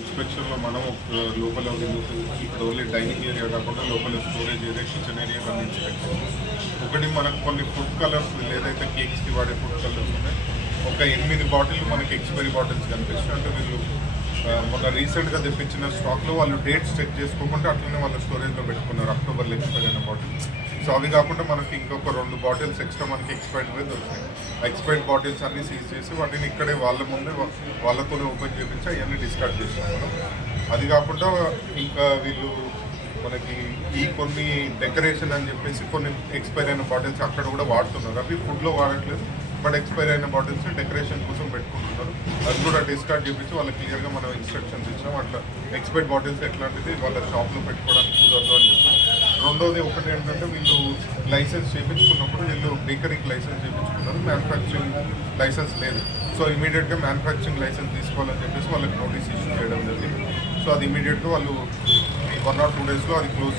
ఇన్స్పెక్షన్లో మనం లోపల ఇక్కడ ఓన్లీ డైనింగ్ ఏరియా కాకుండా లోపల స్టోరేజ్ ఏరియా, కిచెన్ ఏరియా ఇవన్నీ ఇన్స్పెక్ట్ చేస్తాం. ఒకటి మనకు కొన్ని ఫుడ్ కలర్స్ ఏదైతే కేక్స్కి వాడే ఫుడ్ కలర్స్ ఉన్నాయి, ఒక 8 బాటిల్ మనకి ఎక్స్పైరీ బాటిల్స్ కనిపిస్తాయి. అంటే వీళ్ళు మొన్న రీసెంట్గా తెప్పించిన స్టాక్లో వాళ్ళు డేట్స్ చెక్ చేసుకోకుండా అట్లనే వాళ్ళ స్టోరేజ్లో పెట్టుకున్నారు, అక్టోబర్లో ఎక్స్పైర్ అయిన బాటిల్. సో అవి కాకుండా మనకి ఇంకొక 2 బాటిల్స్ ఎక్స్ట్రా మనకి ఎక్స్పైర్డ్ దొరుకుతాయి. ఎక్స్పైర్డ్ బాటిల్స్ అన్నీ సీజ్ చేసి వాటిని ఇక్కడే వాళ్ళ ముందే వాళ్ళతోనే ఓపెన్ చేయించి అవన్నీ డిస్కార్డ్ చేస్తాం మనం. అది కాకుండా ఇంకా వీళ్ళు మనకి ఈ కొన్ని డెకరేషన్ అని చెప్పేసి కొన్ని ఎక్స్పైర్ అయిన బాటిల్స్ అక్కడ కూడా వాడుతున్నారు. అవి ఫుడ్లో వాడట్లేదు, బట్ ఎక్స్పైర్ అయిన బాటిల్స్ డెకరేషన్ కోసం పెట్టుకుంటున్నారు. అది కూడా డిస్కార్డ్ చేయించి వాళ్ళకి క్లియర్గా మనం ఇన్స్ట్రక్షన్స్ ఇచ్చాం. అట్లా ఎక్స్పైర్డ్ బాటిల్స్ ఎట్లాంటిది వాళ్ళ షాప్లో పెట్టుకోవడానికి కుదరదు అని చెప్పి. రెండోది ఒకటి ఏంటంటే వీళ్ళు లైసెన్స్ చేయించుకున్నప్పుడు వీళ్ళు బేకరీకి లైసెన్స్ చేయించుకున్నారు, మ్యానుఫ్యాక్చరింగ్ లైసెన్స్ లేదు. సో ఇమీడియట్గా మ్యానుఫ్యాక్చరింగ్ లైసెన్స్ తీసుకోవాలని చెప్పేసి వాళ్ళకి నోటీస్ ఇష్యూ చేయడం జరిగింది. సో అది ఇమీడియట్గా వాళ్ళు 1 or 2 daysలో అది క్లోజ్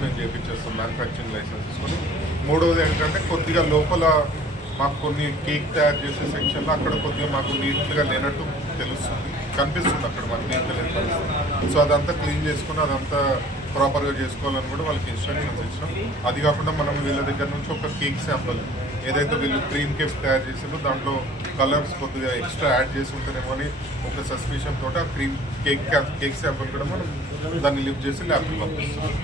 మేము చేయించేస్తాం మ్యానుఫ్యాక్చరింగ్ లైసెన్స్ తీసుకొని. మూడవది ఏంటంటే కొద్దిగా లోపల మాకు కొన్ని కేక్ తయారు చేసే సెక్షన్లో అక్కడ కొద్దిగా మాకు నీట్గా లేనట్టు కనిపిస్తుంది అక్కడ మాకు నీట్గా లేని పరిస్థితి. సో అదంతా క్లీన్ చేసుకుని అదంతా ప్రాపర్గా చేసుకోవాలని కూడా వాళ్ళకి ఇన్స్ట్రక్షన్స్ ఇచ్చాం. అది కాకుండా మనం వీళ్ళ దగ్గర నుంచి ఒక కేక్ శాంపుల్ ఏదైతే వీళ్ళు క్రీమ్ కేక్ తయారు చేసారో దాంట్లో కలర్స్ కొద్దిగా ఎక్స్ట్రా యాడ్ చేసి ఉంటారేమో అని ఒక సస్పిషన్ తోటి ఆ కేక్ శాంపుల్ కూడా మనం దాన్ని లిఫ్ట్ చేసి ల్యాబ్కి పంపిస్తాం.